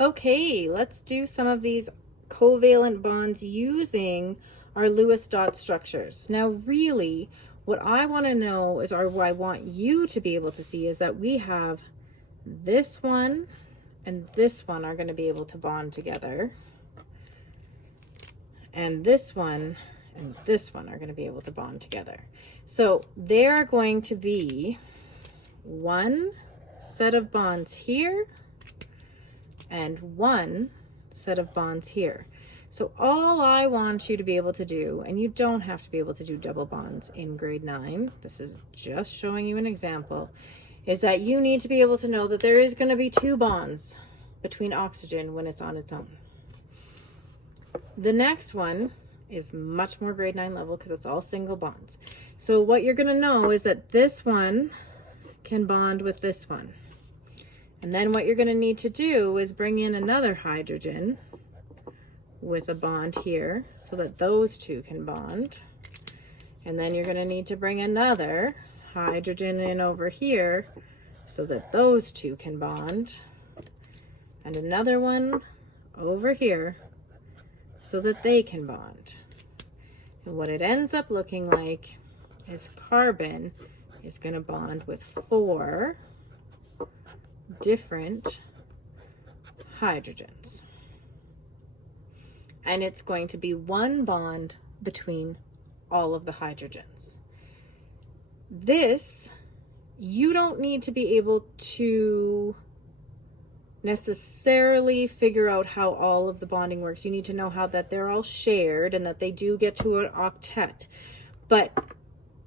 Okay, let's do some of these covalent bonds using our Lewis dot structures. Now, really, what I want to know is, or what I want you to be able to see, is that we have this one and this one are going to be able to bond together. And this one and this one are going to be able to bond together. So there are going to be one set of bonds here and one set of bonds here. So all I want you to be able to do, and you don't have to be able to do double bonds in grade 9, this is just showing you an example, is that you need to be able to know that there is going to be 2 bonds between oxygen when it's on its own. The next one is much more grade 9 level because it's all single bonds. So what you're going to know is that this one can bond with this one. And then what you're going to need to do is bring in another hydrogen with a bond here so that those 2 can bond. And then you're going to need to bring another hydrogen in over here so that those 2 can bond. And another one over here so that they can bond. And what it ends up looking like is carbon is going to bond with 4 different hydrogens. And it's going to be one bond between all of the hydrogens. This, you don't need to be able to necessarily figure out how all of the bonding works. You need to know how that they're all shared and that they do get to an octet. But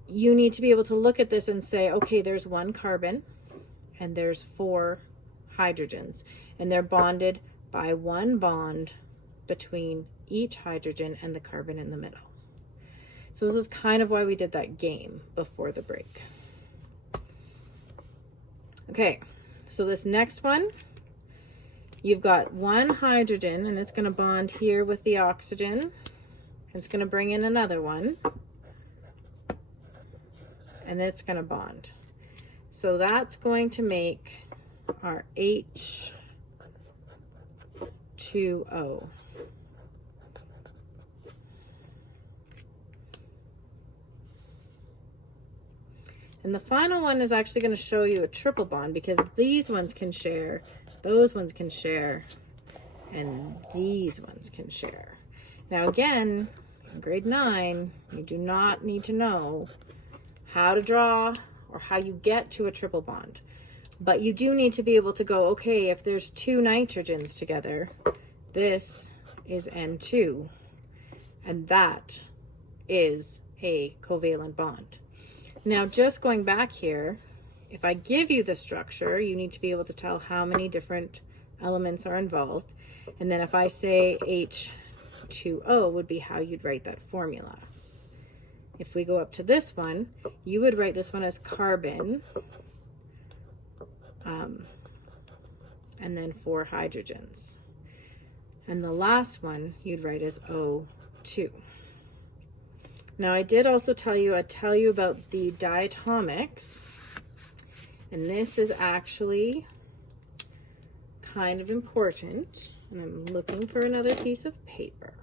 you need to be able to look at this and say, okay, there's 1 carbon and there's 4 hydrogens, and they're bonded by 1 bond between each hydrogen and the carbon in the middle. So this is kind of why we did that game before the break. Okay, so this next one, you've got 1 hydrogen and it's going to bond here with the oxygen. It's going to bring in another one and it's going to bond. So that's going to make our H2O. And the final one is actually going to show you a triple bond because these ones can share, those ones can share, and these ones can share. Now again, in grade 9, you do not need to know how to draw or how you get to a triple bond. But you do need to be able to go, okay, if there's 2 nitrogens together, this is N2, and that is a covalent bond. Now, just going back here, if I give you the structure, you need to be able to tell how many different elements are involved. And then if I say H2O would be how you'd write that formula. If we go up to this one, you would write this one as carbon, and then 4 hydrogens. And the last one you'd write as O2. Now I did also tell you about the diatomics, and this is actually kind of important. And I'm looking for another piece of paper.